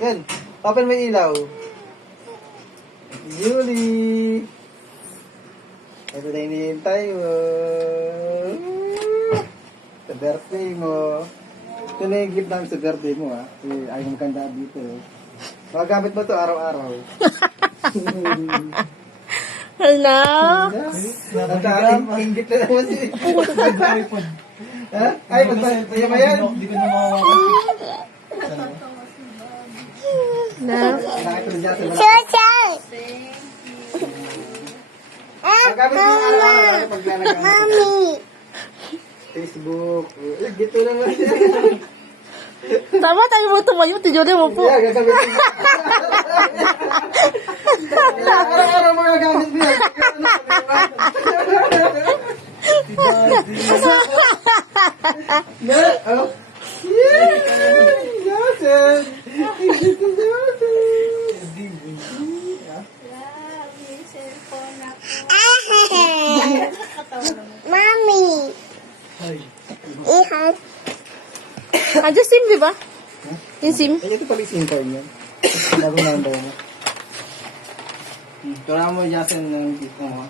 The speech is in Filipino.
Yan. Open mo yung ilaw. Julie. Ito na hinihintay mo. Sa birthday mo. Ito na yung gift namin sa birthday mo, ha. Ayaw mong kanda dito. Magagamit mo to araw-araw. Hala. Ingit na naman si... Ha? Ay, magpapaya ba yan? Hindi ko na makawakan. Na. Kailangan ko na dyan sa malaki. Chuchay. Magagamit mo araw-araw paglalagay mo. Mami. Facebook. Gito naman yan. Tama tayo mo tumayo. Tijuri mo po. Yeah, gagamit mo. Araw-araw mo gagamit mo yan. Oh. Yeah! Joseph! Mami. Ihan. Andiyan SIM, di ba? Yung SIM? Ay, ito pala yung SIM card niya. Bago number mo. Kailangan mo, Jason, ng gift mo, ha?